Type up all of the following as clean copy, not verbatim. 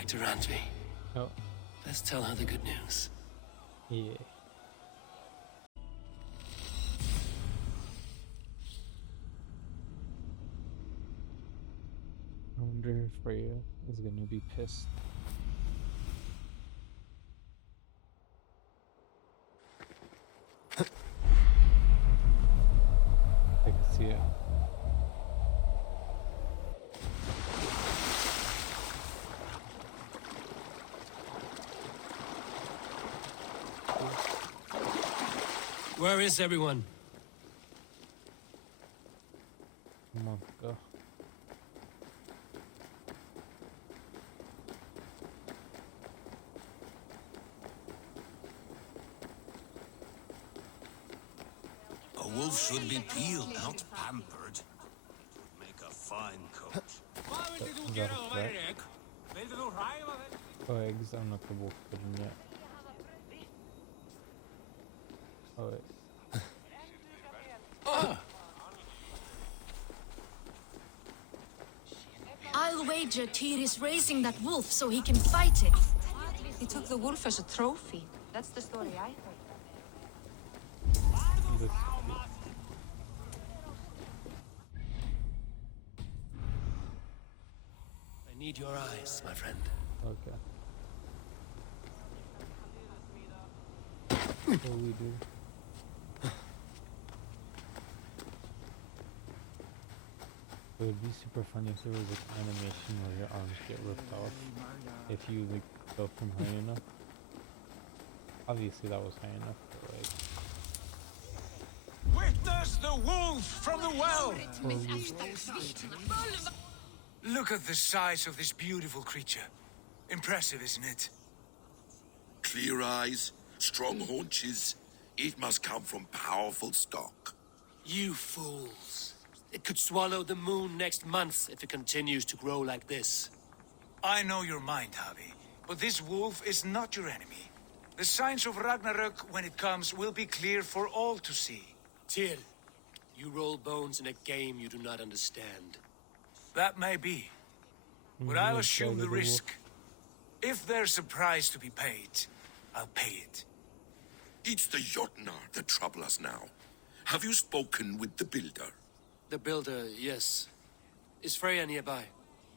back to Randvi. Oh. Let's tell her the good news. Yeah. I wonder if Freya is gonna be pissed. I can see it. Where is everyone? Come on, go. A wolf should be peeled, not pampered. It would make a fine coat. Oh, eggs, I'm not the wolf pigeon yet. Oh, wait. I'll wager Tyr is raising that wolf so he can fight it. He took the wolf as a trophy. That's the story I heard. This, I need your eyes, my friend. okay. What do we do? It would be super funny if there was an animation where your arms get ripped off if you like go from high enough. Obviously that was high enough, but like... Witness the wolf from the well! Look at the size of this beautiful creature. Impressive, isn't it? Clear eyes, strong haunches. It must come from powerful stock. You fools. It could swallow the moon next month if it continues to grow like this. I know your mind, Javi, but this wolf is not your enemy. The signs of Ragnarök, when it comes, will be clear for all to see. Tyr, you roll bones in a game you do not understand. That may be, but I'll assume the risk. If there's a price to be paid, I'll pay it. It's the Jotnar that trouble us now. Have you spoken with the builder? The builder, yes. Is Freya nearby?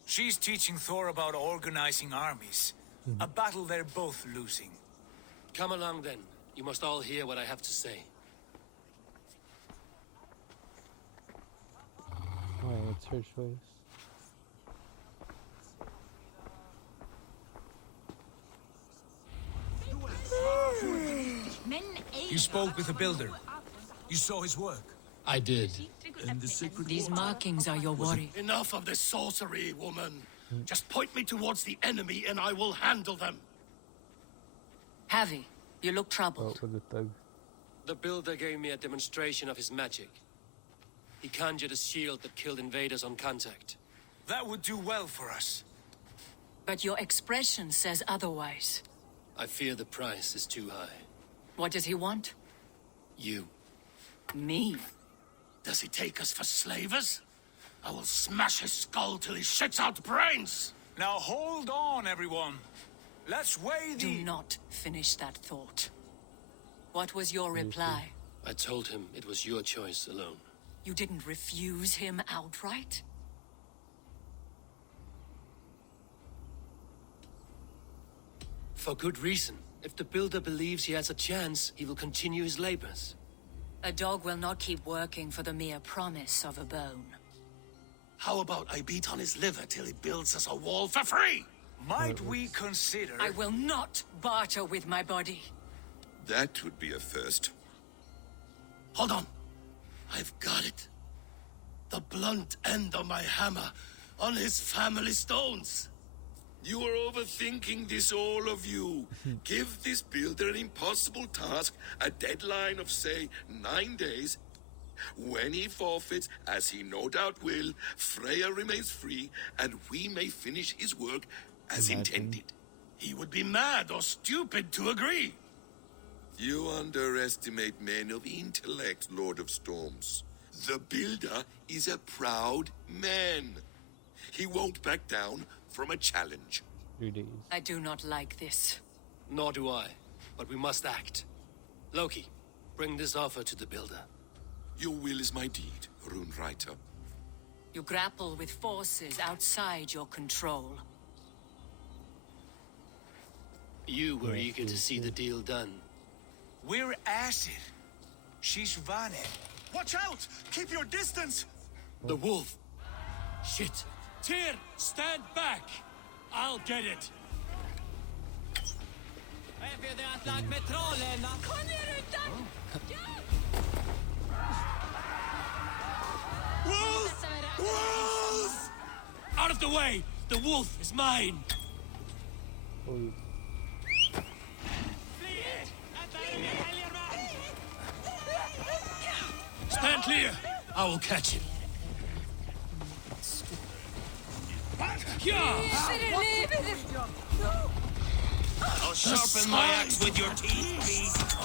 She's teaching Thor about organizing armies. A battle they're both losing. Come along then. You must all hear what I have to say. Alright, it's her choice. You spoke with the builder. You saw his work. I did. And the sacred These markings are your worry. Enough of this sorcery, woman. Just point me towards the enemy and I will handle them. Javi, you look Oh, troubled. with the thug. The builder gave me a demonstration of his magic. He conjured a shield that killed invaders on contact. That would do well for us. But your expression says otherwise. I fear the price is too high. What does he want? You. Me? Does he take us for slavers? I will smash his skull till he shits out brains! Now hold on, everyone. Let's weigh Do the... not finish that thought. What was your reply? I told him it was your choice alone. You didn't refuse him outright? For good reason. If the builder believes he has a chance, he will continue his labors. A dog will not keep working for the mere promise of a bone. How about I beat on his liver till he builds us a wall for free? Might we consider... I will not barter with my body. That would be a first. Hold on. I've got it. The blunt end of my hammer on his family stones. You are overthinking this, all of you. Give this builder an impossible task, a deadline of, say, 9 days. When he forfeits, as he no doubt will, Freya remains free, and we may finish his work as intended. He would be mad or stupid to agree. You underestimate men of intellect, Lord of Storms. The builder is a proud man. He won't back down from a challenge. 3 days. I do not like this. Nor do I, but we must act. Loki, bring this offer to the builder. Your will is my deed, Rune Writer. You grapple with forces outside your control. You were eager to see the deal done. We're Aesir. She's Vane. Watch out! Keep your distance! The wolf! Shit! Tyr, stand back! I'll get it! Wolf! Wolf! Out of the way! The wolf is mine! Oh, Stand clear! I will catch him. Yeah! I'll sharpen my axe with your teeth, beast.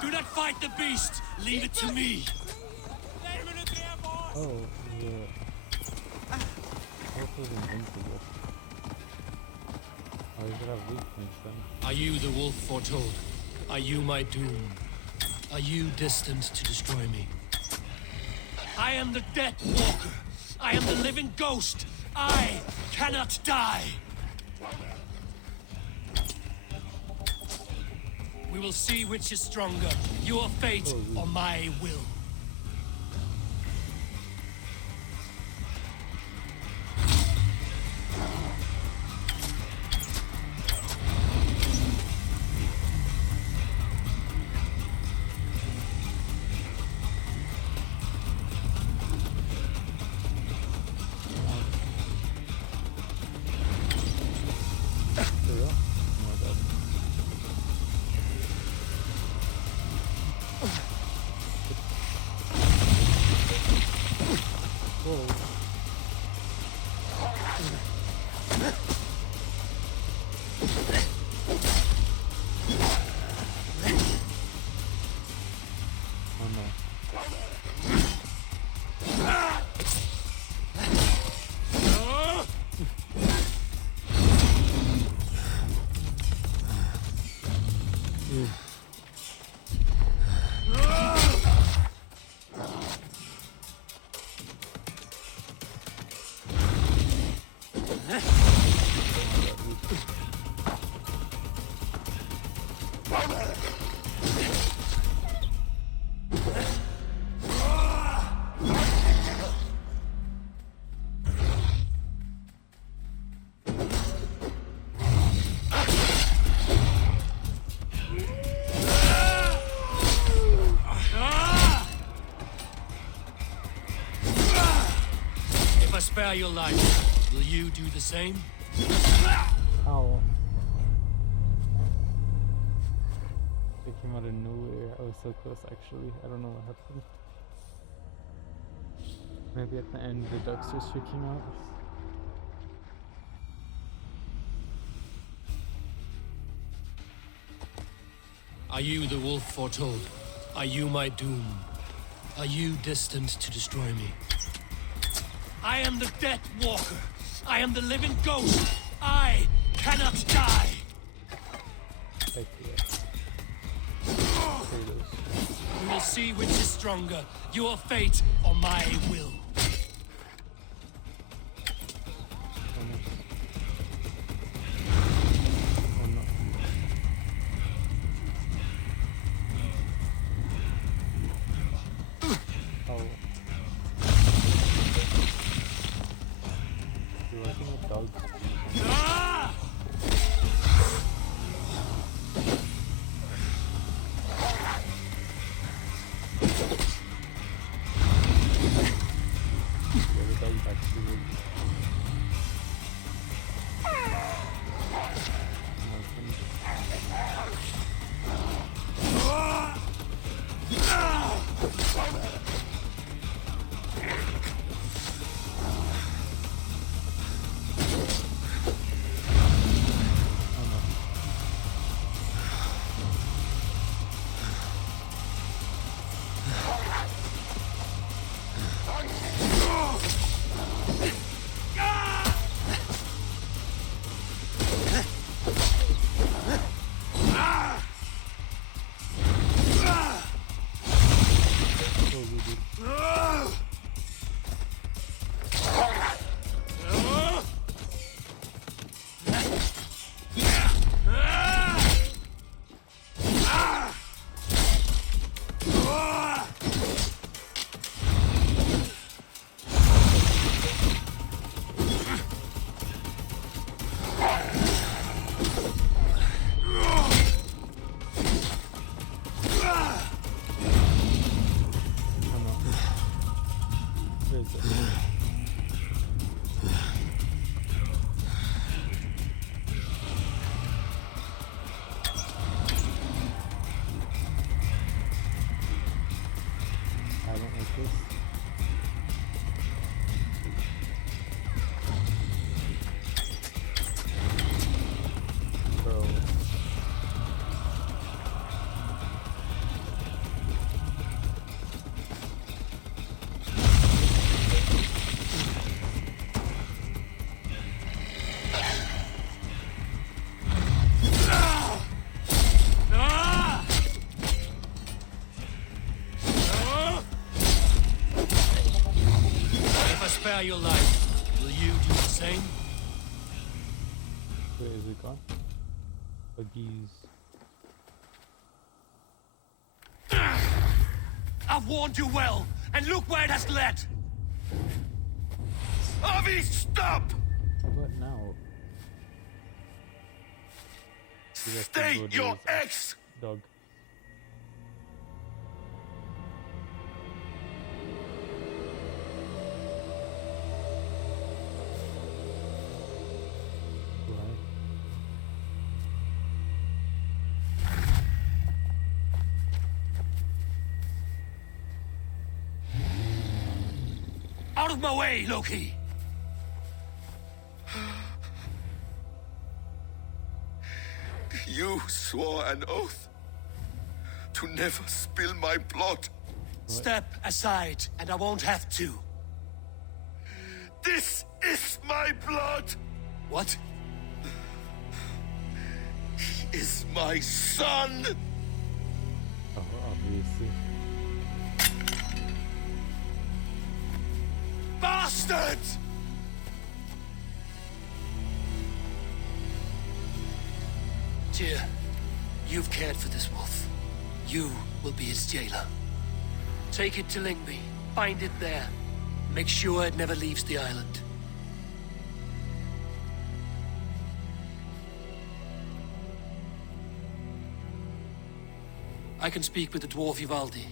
Do not fight the beast! Leave it to me! oh, yeah. Wolf is invincible. Oh, he's gonna have weakness then. Are you the wolf foretold? Are you my doom? Are you destined to destroy me? I am the Death Walker. I am the living ghost. I cannot die. We will see which is stronger, your fate or my will. For real? Oh my god. Whoa. Oh no. If I spare your life, will you do the same? Ow. It came out of nowhere. I was so close actually. I don't know what happened. Maybe at the end the ducks were freaking out. Are you the wolf foretold? Are you my doom? Are you destined to destroy me? I am the Death Walker. I am the living ghost. I cannot die. Heck yeah. Potatoes. We will see which is stronger, your fate or my will. Oh no. Oh. You're working with dogs. Ah! spare your life. Will you do the same? Wait, is it gone? Buggies. I've warned you well, and look where it has led! Avi, stop! What now? State your X! Dog. Out of my way, Loki! You swore an oath to never spill my blood. Step aside, and I won't have to. This is my blood. What? He is my son. Oh, obviously. Bastard! Tyr, you've cared for this wolf. You will be its jailer. Take it to Lingby. Find it there. Make sure it never leaves the island. I can speak with the dwarf Ivaldi.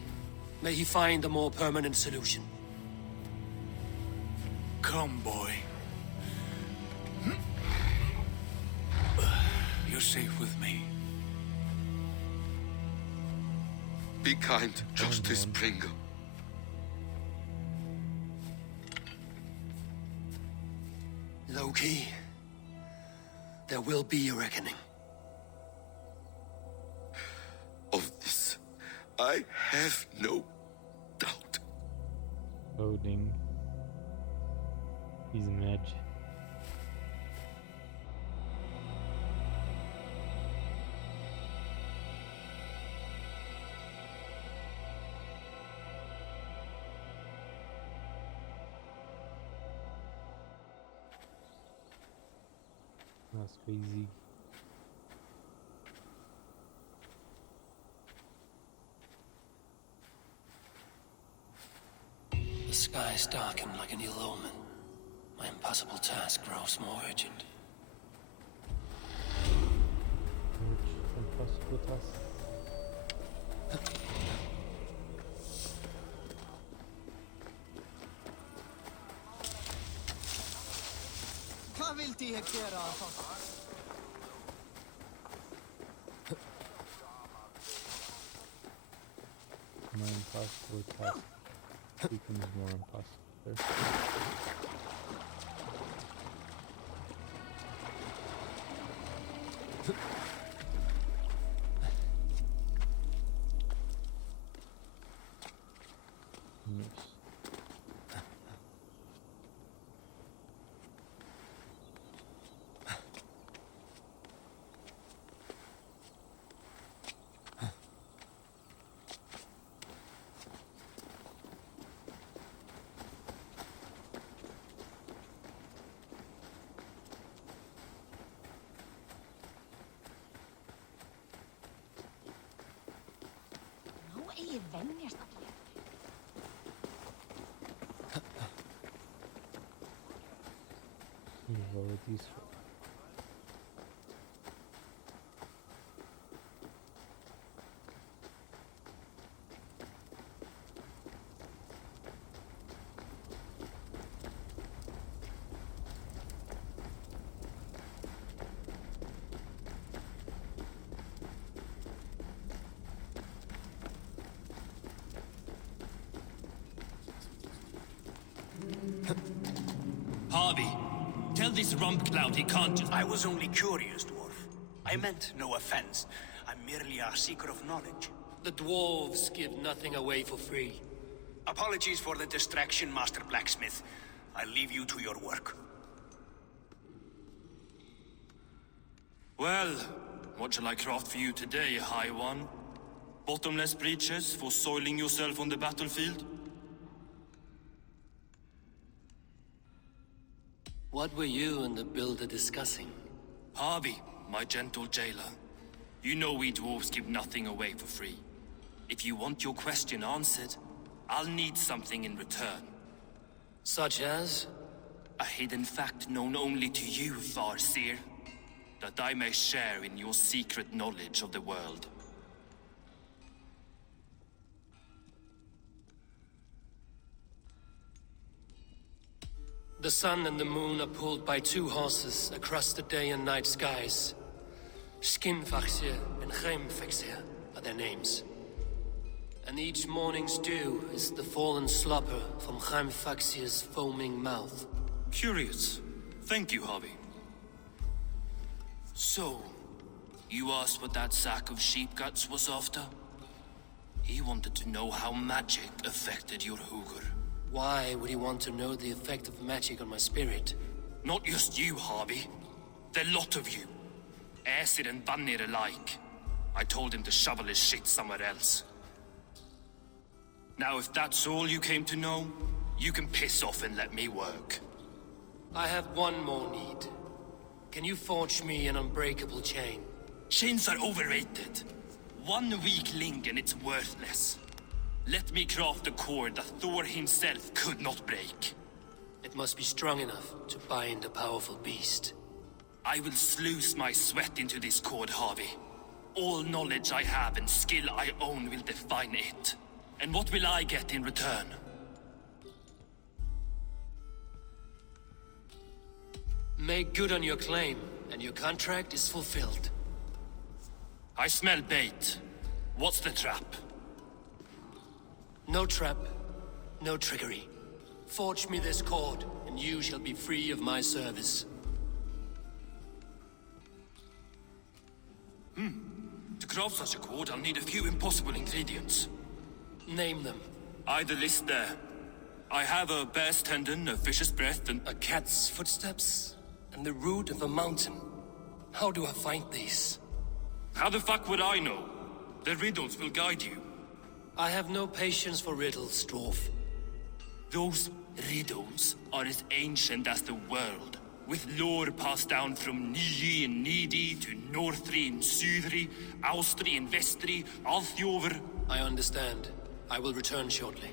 May he find a more permanent solution. Come, boy. You're safe with me. Be kind, Justice Pringle. Loki, there will be a reckoning. Of this, I have no doubt. Loading. He's an edge. That's crazy. The skies darken like an ill omen. My impossible task grows more urgent. Which impossible task? Vad vill de göra? My impossible task becomes more impossible. Yes. Nå är ju vänner snart. What are these for? Harvey, tell this rump clout he can't just... I was only curious, dwarf. I meant no offense. I'm merely a seeker of knowledge. The dwarves give nothing away for free. Apologies for the distraction, Master Blacksmith. I'll leave you to your work. Well, what shall I craft for you today, High One? Bottomless breeches for soiling yourself on the battlefield? What were you and the builder discussing? Harvey, my gentle jailer. You know we dwarves give nothing away for free. If you want your question answered, I'll need something in return. Such as? A hidden fact known only to you, Farseer. That I may share in your secret knowledge of the world. The sun and the moon are pulled by two horses across the day and night skies. Skinfaxir and Chemfaxir are their names. And each morning's dew is the fallen slobber from Chemfaxir's foaming mouth. Curious. Thank you, Harvey. So, you asked what that sack of sheep guts was after? He wanted to know how magic affected your Hugr. Why would he want to know the effect of magic on my spirit? Not just you, Harvey. The lot of you. Aesir and Vanir alike. I told him to shovel his shit somewhere else. Now, if that's all you came to know, you can piss off and let me work. I have one more need. Can you forge me an unbreakable chain? Chains are overrated. One weak link and it's worthless. Let me craft a cord that Thor himself could not break. It must be strong enough to bind a powerful beast. I will sluice my sweat into this cord, Harvey. All knowledge I have and skill I own will define it. And what will I get in return? Make good on your claim, and your contract is fulfilled. I smell bait. What's the trap? No trap, no trickery. Forge me this cord, and you shall be free of my service. To craft such a cord, I'll need a few impossible ingredients. Name them. The list there. I have a bear's tendon, a fish's breath, and A cat's footsteps, and the root of a mountain. How do I find these? how the fuck would I know? The riddles will guide you. I have no patience for riddles, dwarf. Those riddles are as ancient as the world, with lore passed down from Niji and Nidi to Northri and Sudri, Austri and Vestri, Althjover. I understand. I will return shortly.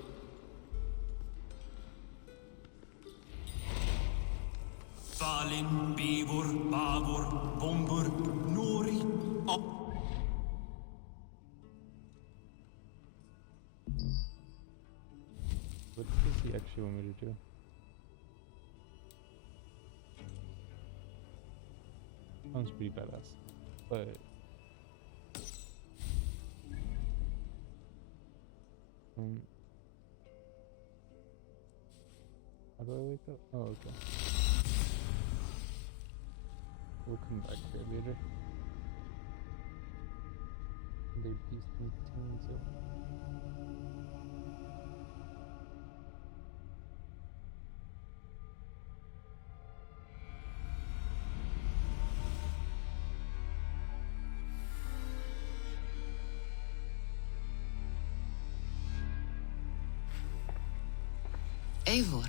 Valin, Beavor, Bavor, Bombur, Nori, What does he actually want me to do? Sounds pretty badass. But how do I wake up? Oh, okay. We'll come back here later. Their beast contains it. Eivor,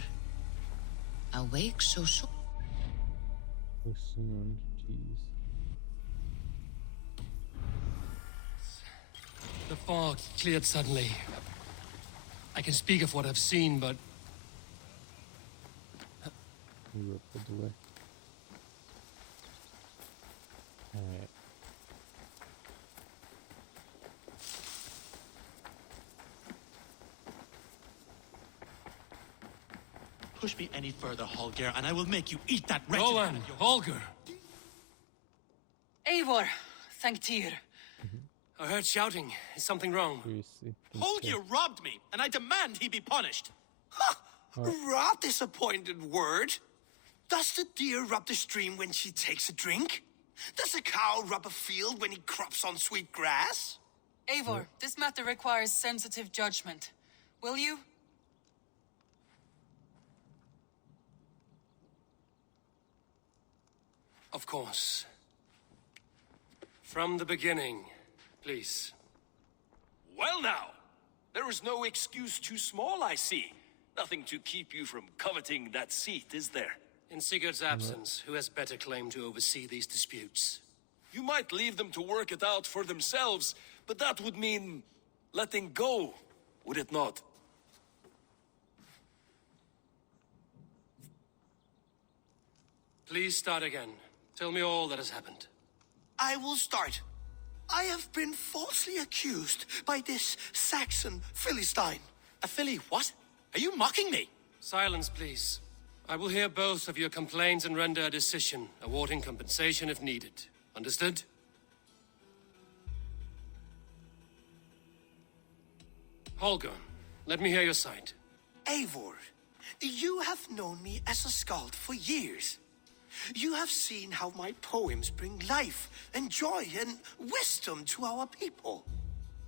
awake so soon. So soon, jeez. The fog cleared suddenly. I can speak of what I've seen, but We were pulled away. Alright. Push me any further, Holger, and I will make you eat that wretched Roland, Holger, Eivor, thank Tyr. I heard shouting. Is something wrong? Seriously. Holger robbed me, and I demand he be punished. Rot disappointed word. Does the deer rub the stream when she takes a drink? Does a cow rub a field when he crops on sweet grass? Eivor, this matter requires sensitive judgment. Will you? Of course. From the beginning, please. Well now, there is no excuse too small, I see. Nothing to keep you from coveting that seat, is there? In Sigurd's absence, who has better claim to oversee these disputes? You might leave them to work it out for themselves, but that would mean letting go, would it not? Please start again. Tell me all that has happened. I will start. I have been falsely accused by this Saxon Philistine. A Philly what? Are you mocking me? Silence, please. I will hear both of your complaints and render a decision, awarding compensation if needed. Understood? Holger, let me hear your side. Eivor, you have known me as a skald for years. You have seen how my poems bring life and joy and wisdom to our people.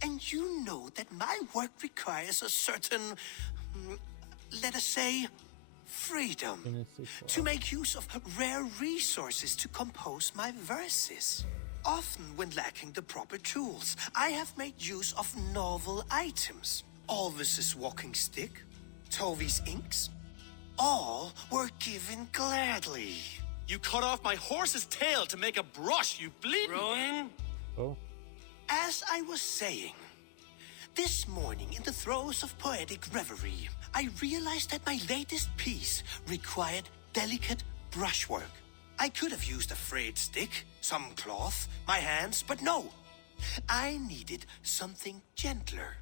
And you know that my work requires a certain, let us say, freedom to make use of rare resources to compose my verses. Often when lacking the proper tools, I have made use of novel items. Alvis's walking stick, Tovi's inks, all were given gladly. You cut off my horse's tail to make a brush, you bleeding... Rowan? Oh. As I was saying, this morning in the throes of poetic reverie, I realized that my latest piece required delicate brushwork. I could have used a frayed stick, some cloth, my hands, but no. I needed something gentler,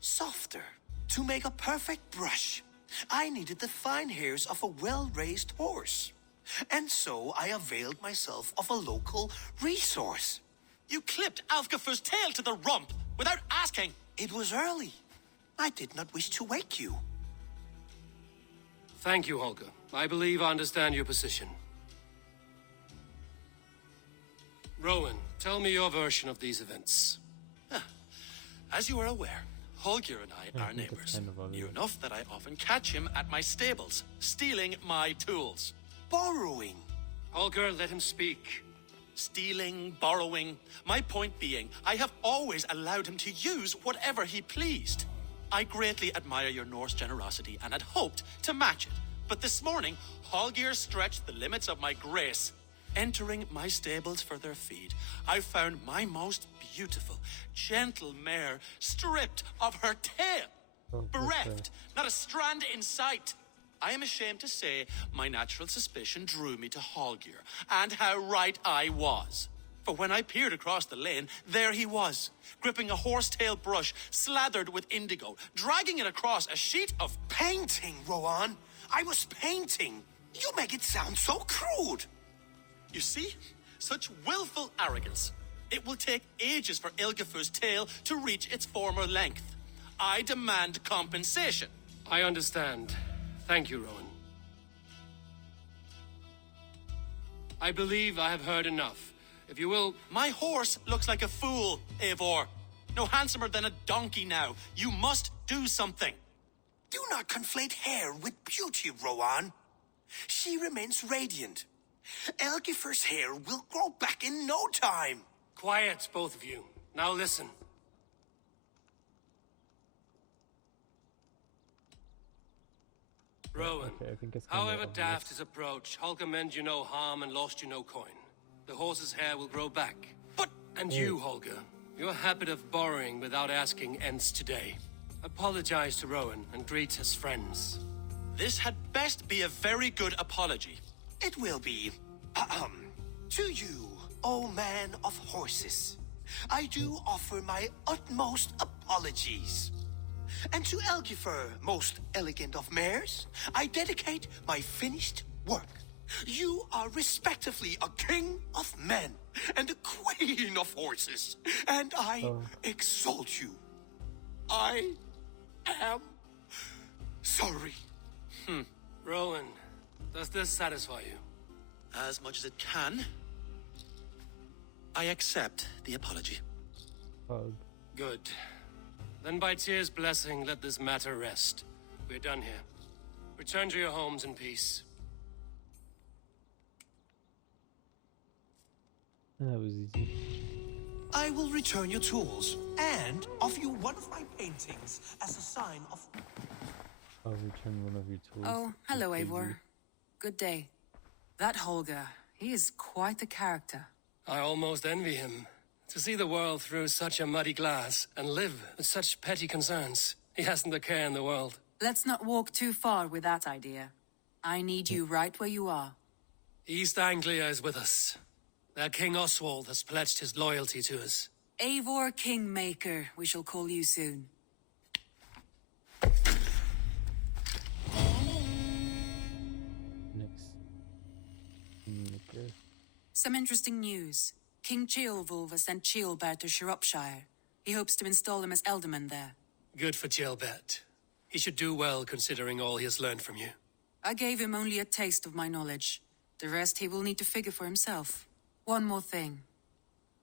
softer. To make a perfect brush, I needed the fine hairs of a well-raised horse. And so I availed myself of a local resource. You clipped Alfgafur's tail to the rump without asking. It was early. I did not wish to wake you. Thank you, Holger. I believe I understand your position. Rowan, tell me your version of these events. As you are aware, Holger and I are I think it's neighbors. kind of obvious. Near enough that I often catch him at my stables, stealing my tools. Borrowing. Holger, let him speak. Stealing, borrowing. My point being, I have always allowed him to use whatever he pleased. I greatly admire your Norse generosity and had hoped to match it. But this morning, Holger stretched the limits of my grace. Entering my stables for their feed, I found my most beautiful, gentle mare stripped of her tail. Oh, Bereft, not a strand in sight. I am ashamed to say my natural suspicion drew me to Holger, and how right I was. For when I peered across the lane, there he was, gripping a horsetail brush slathered with indigo, dragging it across a sheet of... Painting, Rowan. I was painting. You make it sound so crude. You see? Such willful arrogance. It will take ages for Ilgafur's tail to reach its former length. I demand compensation. I understand. Thank you, Rowan. I believe I have heard enough. If you will... My horse looks like a fool, Eivor. No handsomer than a donkey now. You must do something. Do not conflate hair with beauty, Rowan. She remains radiant. Elgifur's hair will grow back in no time. Quiet, both of you. Now listen. Rowan, Okay, I think it's kind of however obvious. daft his approach, Holger meant you no harm and lost you no coin. The horse's hair will grow back. But... And you, Holger, your habit of borrowing without asking ends today. Apologize to Rowan and greet as friends. This had best be a very good apology. It will be. To you, O man of horses, I do offer my utmost apologies. And to Elgifur, most elegant of mares, I dedicate my finished work. You are respectively a king of men and a queen of horses, and I exalt you. I am sorry. Rowan, does this satisfy you? As much as it can. I accept the apology. Hug. Good. Then by Tyr's blessing, let this matter rest. We're done here. Return to your homes in peace. That was easy. I will return your tools and offer you one of my paintings as a sign of... I'll return one of your tools. Oh, hello, Thank you. Eivor. Good day. That Holger, he is quite a character. I almost envy him. To see the world through such a muddy glass and live with such petty concerns. He hasn't a care in the world. Let's not walk too far with that idea. I need you right where you are. East Anglia is with us. Their King Oswald has pledged his loyalty to us. Eivor Kingmaker, we shall call you soon. Next. Kingmaker. Some interesting news. King Ceolwulf has sent Ceolbert to Shropshire. He hopes to install him as Elderman there. Good for Ceolbert. He should do well considering all he has learned from you. I gave him only a taste of my knowledge. The rest he will need to figure for himself. One more thing.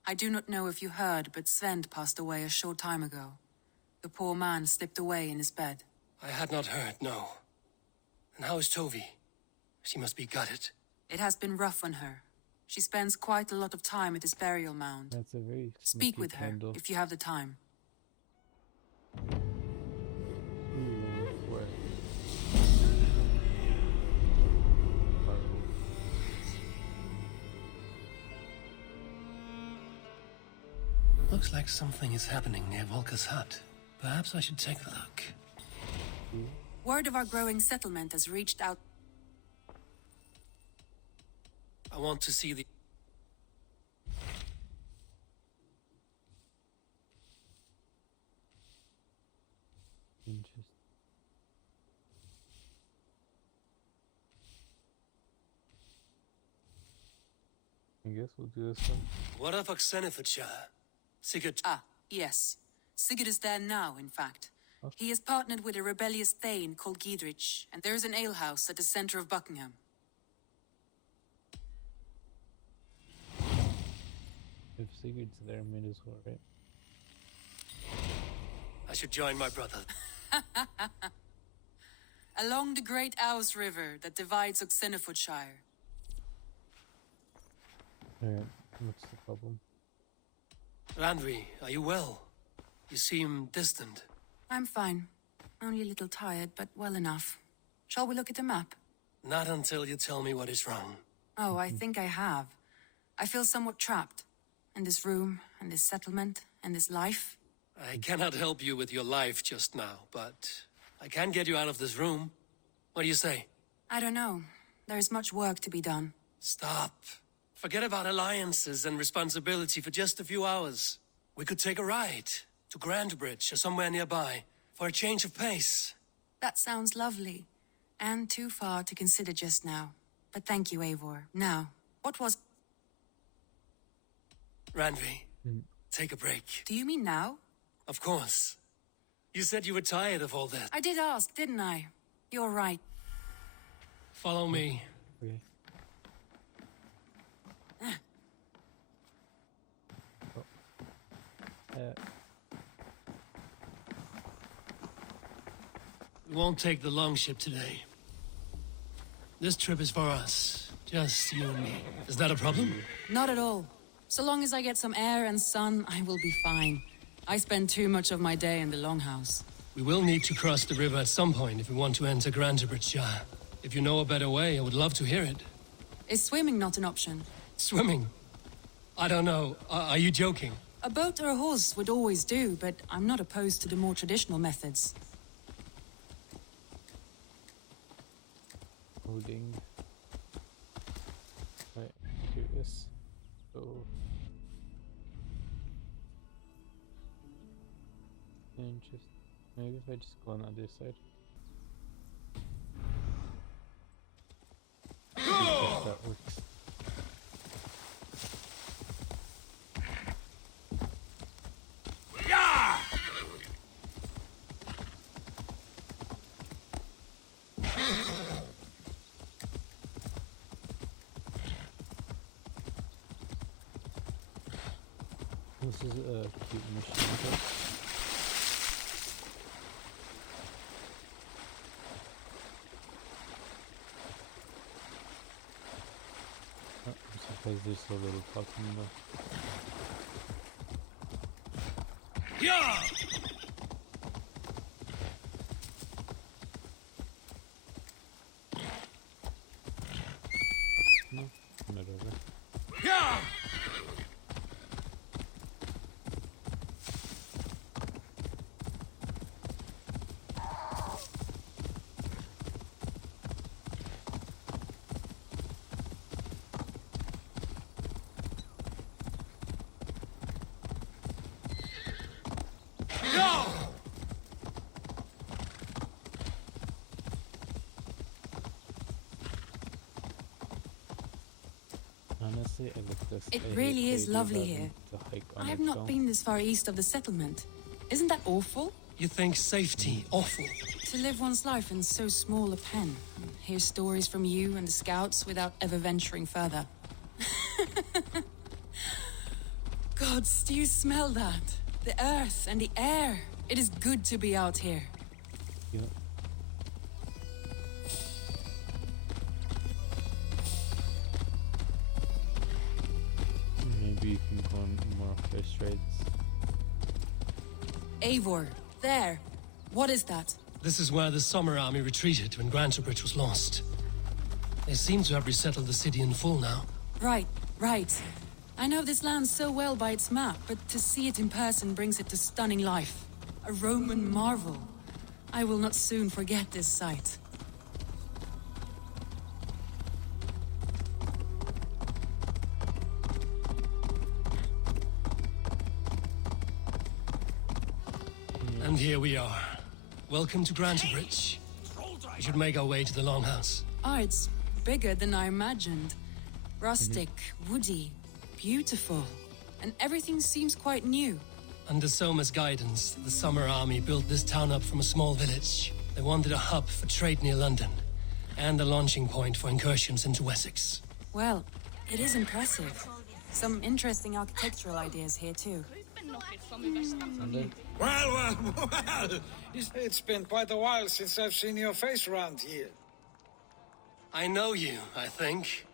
I do not know if you heard, but Sven passed away a short time ago. The poor man slipped away in his bed. I had not heard, no. And how is Tovi? She must be gutted. It has been rough on her. She spends quite a lot of time at his burial mound. That's a very Speak smoky with her, candle. if you have the time. Ooh, where? Looks like something is happening near Volker's hut. Perhaps I should take a look. Word of our growing settlement has reached out. I want to see the... Interesting. I guess we'll do this one. What of Oxenifordshire? Sigurd... Ah, yes. Sigurd is there now, in fact. He is partnered with a rebellious thane called Giedrich, and there is an alehouse at the center of Buckingham. If Sigurd's there, might as well, right? I should join my brother. Along the great Ouse River that divides Oxenifordshire. Alright, what's the problem? Randvi, are you well? You seem distant. I'm fine. Only a little tired, but well enough. Shall we look at the map? Not until you tell me what is wrong. Oh, I think I have. I feel somewhat trapped. In this room, and this settlement, and this life. I cannot help you with your life just now, but I can get you out of this room. What do you say? I don't know. There is much work to be done. Stop. Forget about alliances and responsibility for just a few hours. We could take a ride to Grandbridge or somewhere nearby for a change of pace. That sounds lovely. And too far to consider just now. But thank you, Eivor. Now, what was... Randvi, take a break. Do you mean now? Of course. You said you were tired of all that. I did ask, didn't I? You're right. Follow me. Okay. We won't take the longship today. This trip is for us. Just you and me. Is that a problem? Not at all. So long as I get some air and sun, I will be fine. I spend too much of my day in the longhouse. We will need to cross the river at some point if we want to enter Grantebridgeshire. If you know a better way, I would love to hear it. Is swimming not an option? Swimming? I don't know. Are you joking? A boat or a horse would always do, but I'm not opposed to the more traditional methods. Holding. Right, do this. So. Interesting. Maybe if I just go on the other side. If that works. This is a cute machine gun. Oh, I'm surprised there's so little talking though. Yeah! Honestly, I look this. It I hate really is places lovely having here. to hike on I have its not own. been this far east of the settlement. Isn't that awful? You think safety awful? To live one's life in so small a pen, and hear stories from you and the scouts without ever venturing further. Gods, do you smell that? The earth and the air. It is good to be out here. Yeah. Maybe you can go on more fish raids. Eivor, there. What is that? This is where the Summer Army retreated when Grantebridge was lost. They seem to have resettled the city in full now. Right. I know this land so well by its map, but to see it in person brings it to stunning life. A Roman marvel. I will not soon forget this sight. And here we are. Welcome to Grantebridge. We should make our way to the Longhouse. Oh, it's bigger than I imagined. Rustic, woody, beautiful. And everything seems quite new. Under Soma's guidance, the Summer Army built this town up from a small village. They wanted a hub for trade near London, and a launching point for incursions into Wessex. Well, it is impressive. Some interesting architectural ideas here, too. Well. It's been quite a while since I've seen your face around here. I know you, I think.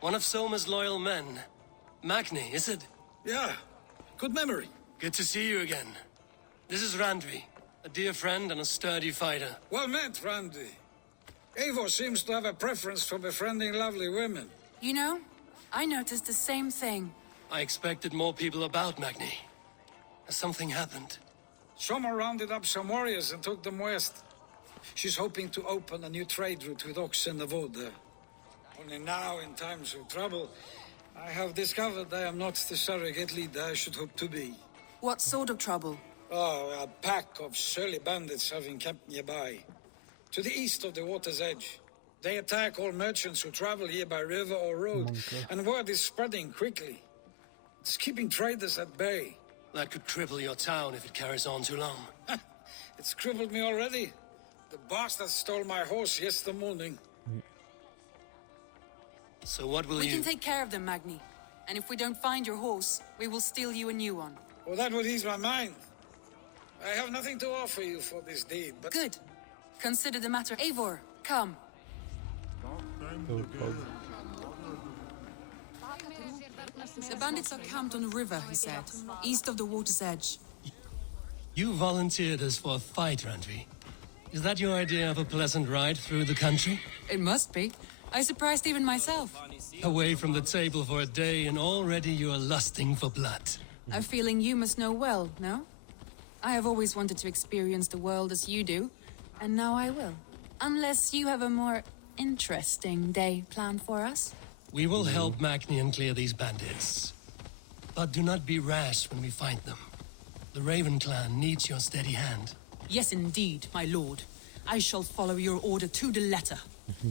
One of Soma's loyal men. Magni, is it? Yeah, good memory. Good to see you again. This is Randvi, a dear friend and a sturdy fighter. Well met, Randy. Eivor seems to have a preference for befriending lovely women. You know, I noticed the same thing. I expected more people about Magni. Has something happened? Summer rounded up some warriors and took them west. She's hoping to open a new trade route with Ox and the Voda. Only now, in times of trouble, I have discovered I am not the surrogate leader I should hope to be. What sort of trouble? Oh, a pack of surly bandits have encamped nearby. To the east of the water's edge. They attack all merchants who travel here by river or road, and word is spreading quickly. It's keeping traders at bay. That could cripple your town if it carries on too long. It's crippled me already. The bastard stole my horse yesterday morning. So what will We you... can take care of them, Magni. And if we don't find your horse, we will steal you a new one. Well, that would ease my mind. I have nothing to offer you for this deed, but... Good. Consider the matter. Eivor, come. The bandits are camped on a river, he said, east of the water's edge. You volunteered us for a fight, Randvi. Is that your idea of a pleasant ride through the country? It must be. I surprised even myself. Away from the table for a day and already you are lusting for blood. A feeling you must know well, no? I have always wanted to experience the world as you do, and now I will. Unless you have a more interesting day planned for us? We will help Magnian clear these bandits. But do not be rash when we find them. The Raven clan needs your steady hand. Yes, indeed, my lord. I shall follow your order to the letter.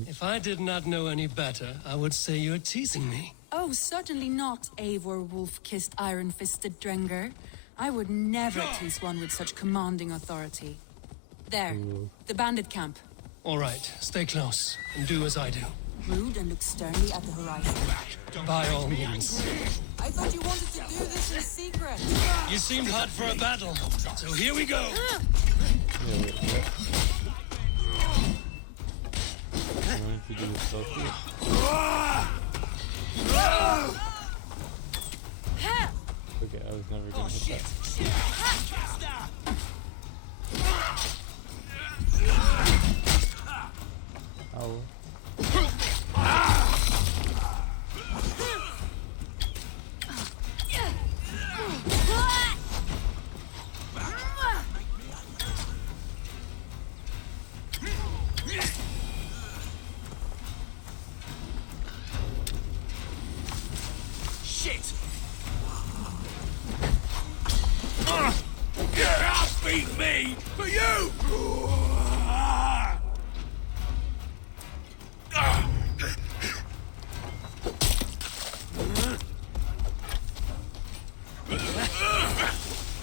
If I did not know any better, I would say you're teasing me. Oh, certainly not, Eivor wolf-kissed iron-fisted Drenger. I would never tease one with such commanding authority. There, the bandit camp. All right, stay close, and do as I do. Rude and look sternly at the horizon. By all means. I thought you wanted to do this in secret. You seemed hot for a battle, so here we go. To do this stealthy. Okay, I was never gonna hit that. Ow. Shit! I'll beat me for you!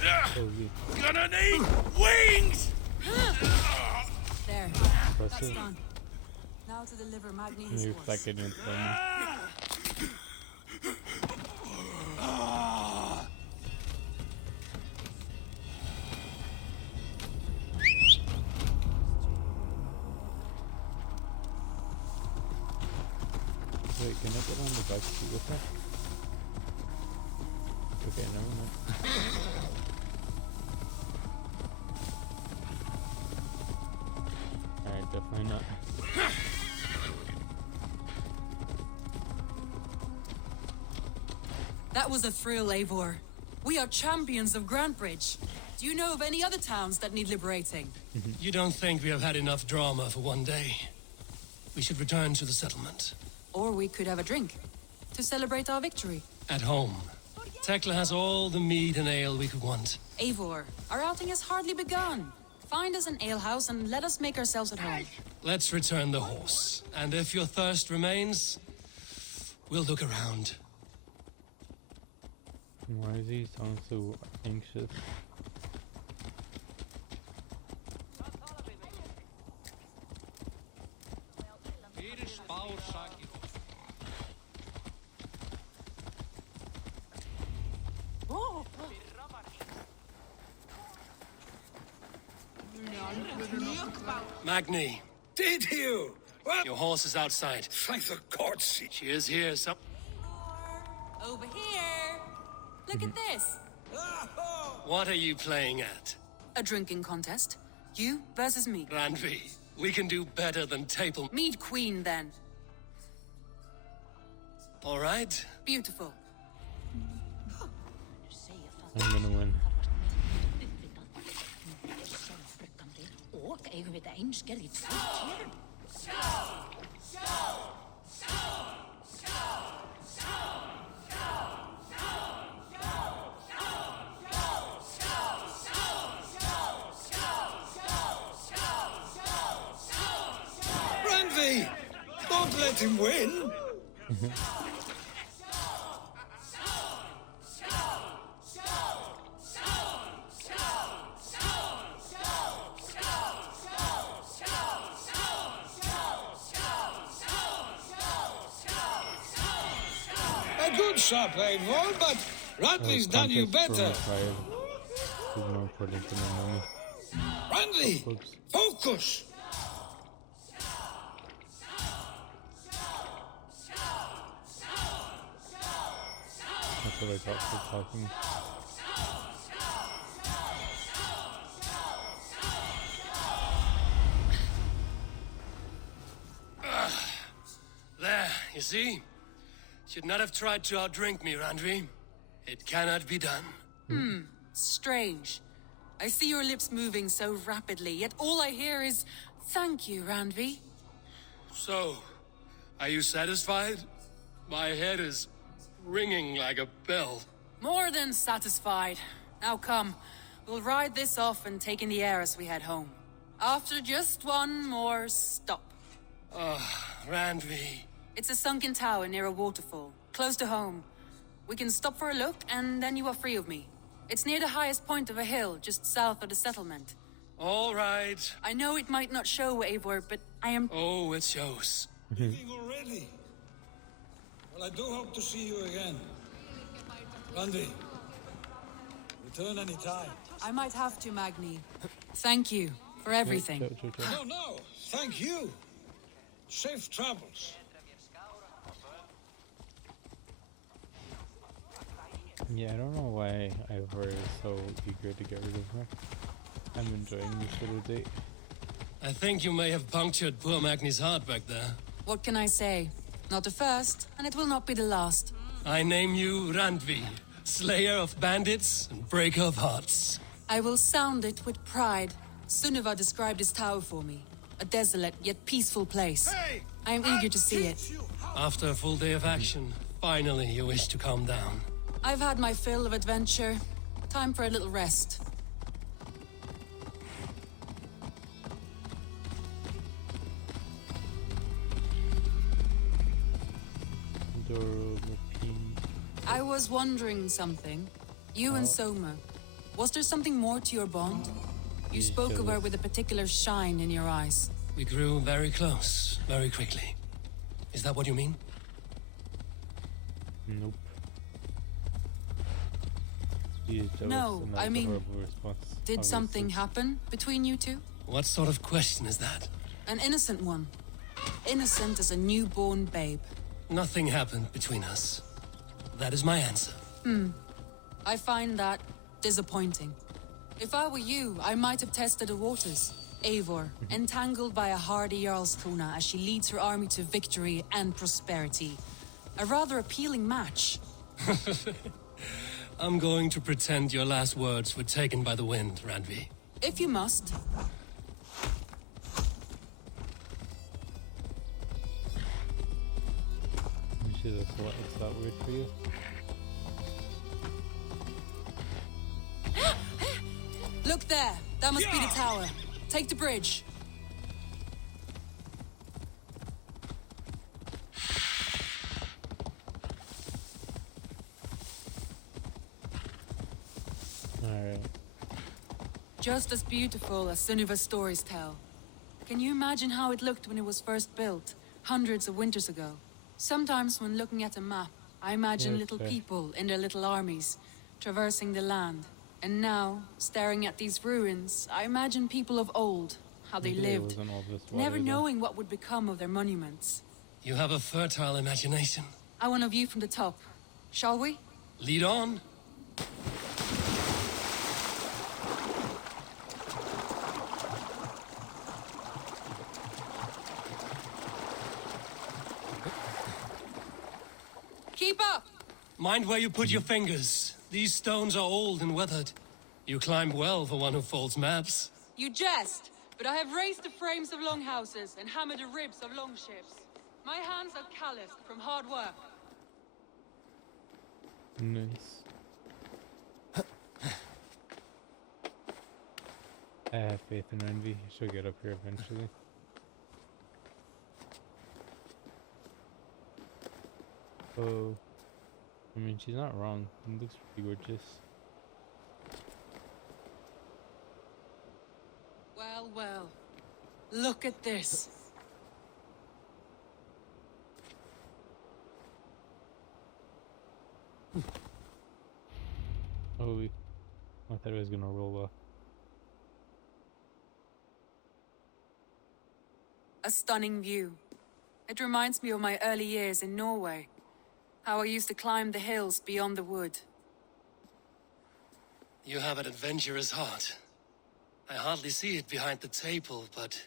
Holy Gonna need wings! There. That's impressive. done. Now to deliver Magni his You're horse. second in training. Wait, can I get on the back seat with her? Okay, never mind. Alright, definitely not. That was a thrill, Eivor. We are champions of Grantbridge. Do you know of any other towns that need liberating? You don't think we have had enough drama for one day? We should return to the settlement. Or we could have a drink to celebrate our victory. At home. Tekla has all the mead and ale we could want. Eivor, our outing has hardly begun. Find us an alehouse and let us make ourselves at home. Let's return the horse. And if your thirst remains, we'll look around. Why is he sound so anxious? Magni, Did you? Well, your horse is outside. thank the gods. She is here, so... Over here! Look at this! What are you playing at? A drinking contest. You versus me. Randvi, we can do better than table... Mead Queen, then. All right? Beautiful. I'm gonna win. Ranvi! Don't let him win! A good shot, Eivor, but Ranvi's done you better. He's more important than my money. Ranvi! Oops. Focus! That's what I got for talking. There, you see? Should not have tried to outdrink me, Randvi. It cannot be done. Strange. I see your lips moving so rapidly, yet all I hear is, "Thank you, Randvi." So, are you satisfied? My head is ringing like a bell. More than satisfied. Now come, we'll ride this off and take in the air as we head home. After just one more stop. Randvi. It's a sunken tower near a waterfall, close to home. We can stop for a look, and then you are free of me. It's near the highest point of a hill, just south of the settlement. All right. I know it might not show, Eivor, but I am... Oh, it shows. Leaving already? Well, I do hope to see you again. Ranvi, return any time. I might have to, Magni. Thank you for everything. No, thank you. Safe travels. Yeah, I don't know why Ivor is so eager to get rid of her. I'm enjoying this little date. I think you may have punctured poor Magni's heart back there. What can I say? Not the first, and it will not be the last. I name you Randvi, slayer of bandits and breaker of hearts. I will sound it with pride. Sunniva described this tower for me. A desolate yet peaceful place. I am eager to see it. After a full day of action, finally you wish to calm down. I've had my fill of adventure. Time for a little rest. Doro Mapine. I was wondering something. You and Soma. Was there something more to your bond? You spoke of her with a particular shine in your eyes. We grew very close, very quickly. Is that what you mean? Nope. She is jealous, No, and that's I a mean, horrible response, did something obviously. happen between you two? What sort of question is that? An innocent one. Innocent as a newborn babe. Nothing happened between us. That is my answer. I find that disappointing. If I were you, I might have tested the waters. Eivor, entangled by a hardy Jarlskona as she leads her army to victory and prosperity. A rather appealing match. I'm going to pretend your last words were taken by the wind, Randvi. If you must. Shit, it's that weird for you? Look there! That must be the tower. Take the bridge. Alright. Just as beautiful as Sunniva's stories tell. Can you imagine how it looked when it was first built, hundreds of winters ago? Sometimes when looking at a map, I imagine Yeah, little fair. people in their little armies, traversing the land. And now, staring at these ruins, I imagine people of old, how they Maybe it lived, wasn't all this never water, though. knowing what would become of their monuments. You have a fertile imagination. I want a view from the top. Shall we? Lead on. Keep up! Mind where you put your fingers. These stones are old and weathered. You climb well for one who folds maps. You jest, but I have raised the frames of longhouses and hammered the ribs of longships. My hands are calloused from hard work. Nice. I have faith in Envy. She'll get up here eventually. Oh, I mean, she's not wrong. It looks pretty gorgeous. Well, well. Look at this. Oh, I thought it was gonna roll off. A stunning view. It reminds me of my early years in Norway. How I used to climb the hills beyond the wood. You have an adventurous heart. I hardly see it behind the table, but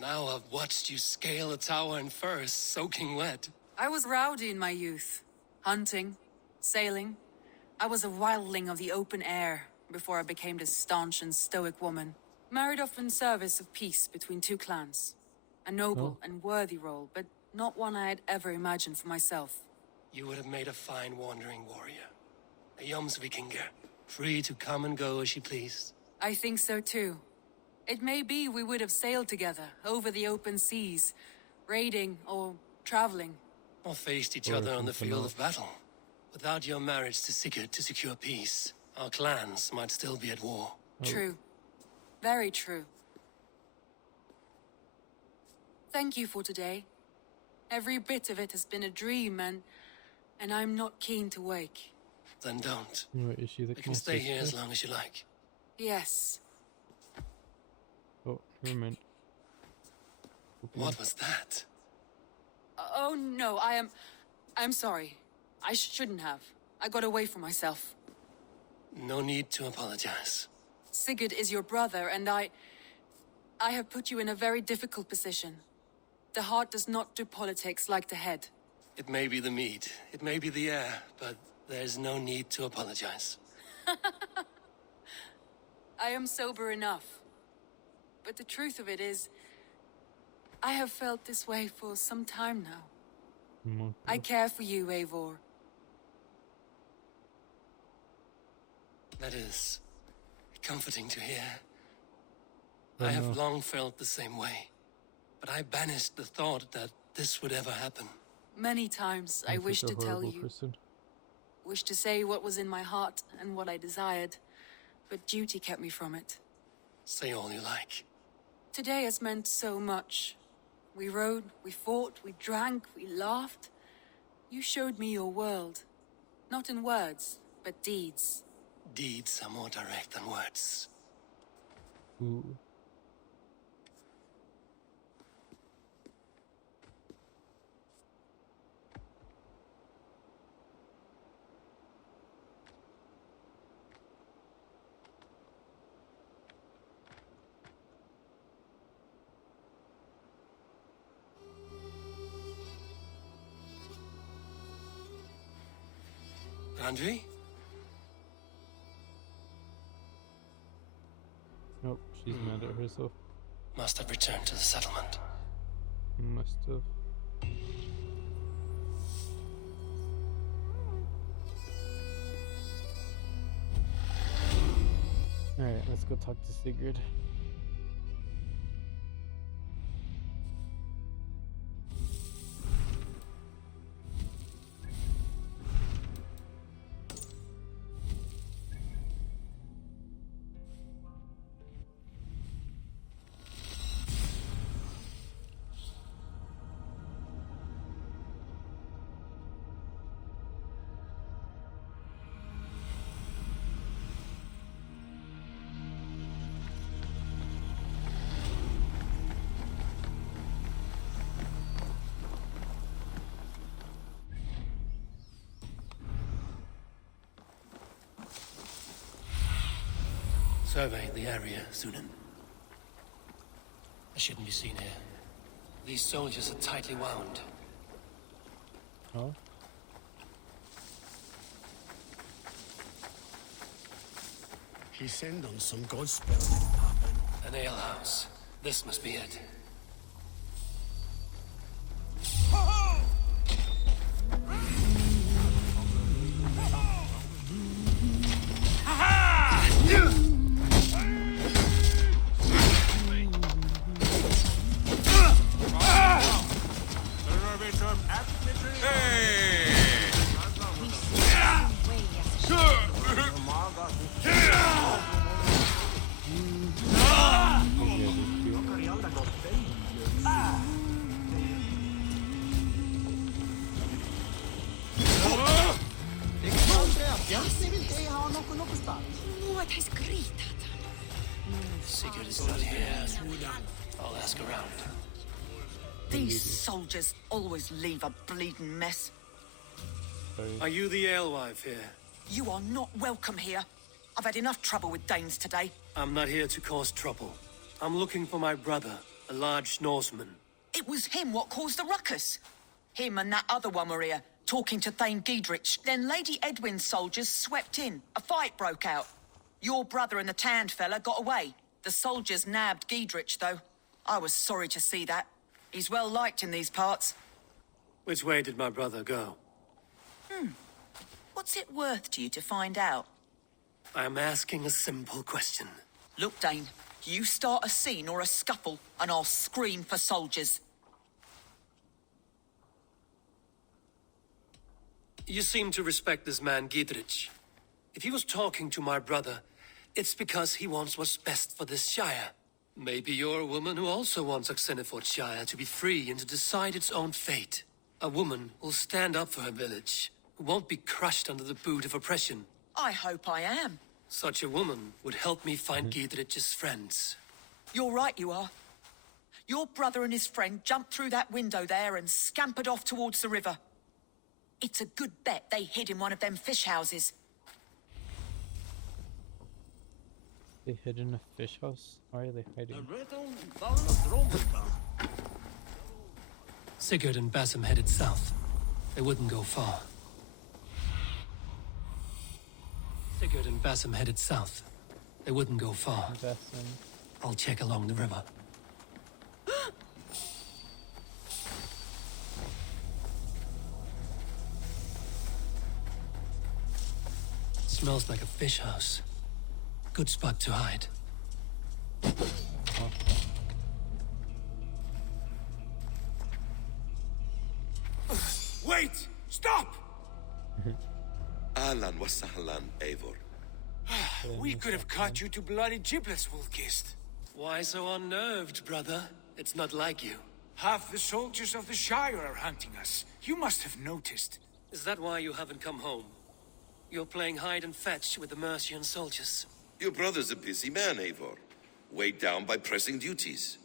now I've watched you scale a tower in furs, soaking wet. I was rowdy in my youth. Hunting, sailing. I was a wildling of the open air before I became this staunch and stoic woman. Married off in service of peace between two clans. A noble and worthy role, but not one I had ever imagined for myself. You would have made a fine wandering warrior. A Jomsvikinger, free to come and go as she pleased. I think so too. It may be we would have sailed together over the open seas, raiding or traveling. Or faced each Or other on the something field else. of battle. Without your marriage to Sigurd to secure peace, our clans might still be at war. True. Very true. Thank you for today. Every bit of it has been a dream, and I'm not keen to wake. Then don't. What, is she the We can stay here as sister? long as you like. Yes. Oh, never mind. What was that? Oh no, I'm sorry. I shouldn't have. I got away from myself. No need to apologize. Sigurd is your brother, and I have put you in a very difficult position. The heart does not do politics like the head. It may be the meat, it may be the air, but there's no need to apologize. I am sober enough. But the truth of it is, I have felt this way for some time now. I care for you, Eivor. That is comforting to hear. I have long felt the same way, but I banished the thought that this would ever happen. Many times I wished to tell you, Person. wished to say what was in my heart and what I desired. but duty kept me from it. Say all you like. Today has meant so much. We rode, we fought, we drank, we laughed. You showed me your world. Not in words, but deeds. Deeds are more direct than words. Ooh. Andre? Nope, she's mad at herself. Must have returned to the settlement. Must have. Alright, let's go talk to Sigurd. Survey the area, Sunan. I shouldn't be seen here. These soldiers are tightly wound. Oh? He sent on some god spell didn't happen. An alehouse. This must be it. Sigurd is not here. I'll ask around. These soldiers always leave a bleeding mess. Are you the alewife here? You are not welcome here. I've had enough trouble with Danes today. I'm not here to cause trouble. I'm looking for my brother, a large Norseman. It was him what caused the ruckus. Him and that other one were here, talking to Thane Giedrich. Then Lady Edwin's soldiers swept in. A fight broke out. Your brother and the tanned fella got away. The soldiers nabbed Giedrich, though. I was sorry to see that. He's well liked in these parts. Which way did my brother go? What's it worth to you to find out? I'm asking a simple question. Look, Dane, you start a scene or a scuffle, and I'll scream for soldiers. You seem to respect this man, Giedrich. If he was talking to my brother, it's because he wants what's best for this Shire. Maybe you're a woman who also wants Oxenford Shire to be free and to decide its own fate. A woman who'll stand up for her village, who won't be crushed under the boot of oppression. I hope I am. Such a woman would help me find Giedrich's friends. You're right, you are. Your brother and his friend jumped through that window there and scampered off towards the river. It's a good bet they hid in one of them fish houses. They hid in a fish house? Why are they hiding? Sigurd and Basim headed south. They wouldn't go far. Sigurd and Basim headed south. They wouldn't go far. Basim. I'll check along the river. Smells like a fish house. Good spot to hide. Wait! Stop! Ahlan wa sahlan, Eivor. We could have cut you to bloody giblets, Wolfkist. Why so unnerved, brother? It's not like you. Half the soldiers of the Shire are hunting us. You must have noticed. Is that why you haven't come home? You're playing hide and fetch with the Mercian soldiers. Your brother's a busy man, Eivor. Weighed down by pressing duties.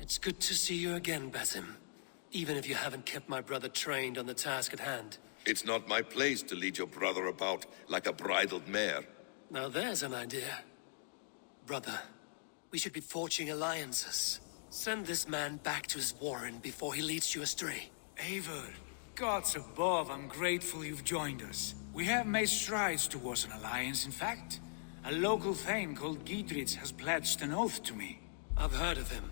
It's good to see you again, Basim. Even if you haven't kept my brother trained on the task at hand. It's not my place to lead your brother about like a bridled mare. Now there's an idea. Brother, we should be forging alliances. Send this man back to his warren before he leads you astray. Eivor, gods above, I'm grateful you've joined us. We have made strides towards an alliance, in fact. A local thane called Giedrich has pledged an oath to me. I've heard of him.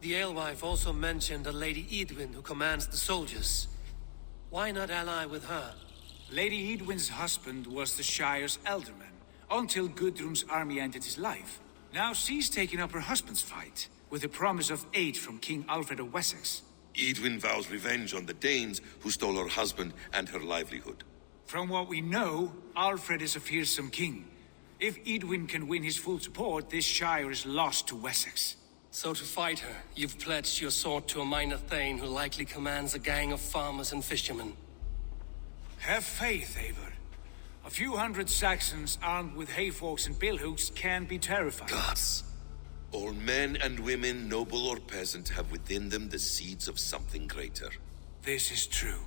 The alewife also mentioned a Lady Edwin who commands the soldiers. Why not ally with her? Lady Edwin's husband was the Shire's elderman, until Gudrun's army ended his life. Now she's taken up her husband's fight, with a promise of aid from King Alfred of Wessex. Edwin vows revenge on the Danes who stole her husband and her livelihood. From what we know, Alfred is a fearsome king. If Edwin can win his full support, this Shire is lost to Wessex. So to fight her, you've pledged your sword to a minor thane who likely commands a gang of farmers and fishermen. Have faith, Eivor. A few hundred Saxons armed with hayforks and billhooks can be terrifying. Gods. All men and women, noble or peasant, have within them the seeds of something greater. This is true.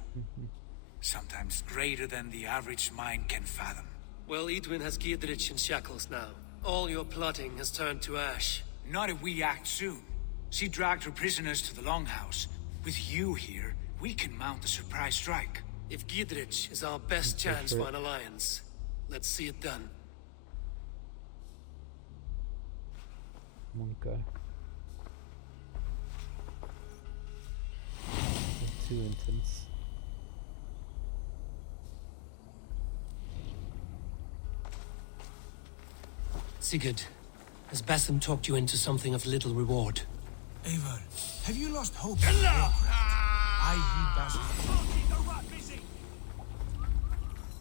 Sometimes greater than the average mind can fathom. Well, Edwin has Giedrich in shackles now. All your plotting has turned to ash. Not if we act soon. She dragged her prisoners to the Longhouse. With you here, we can mount a surprise strike. If Giedrich is our best chance for an alliance, let's see it done. Monka. Too intense. Sigurd, has Basim talked you into something of little reward? Eivor, have you lost hope? I heed Basim.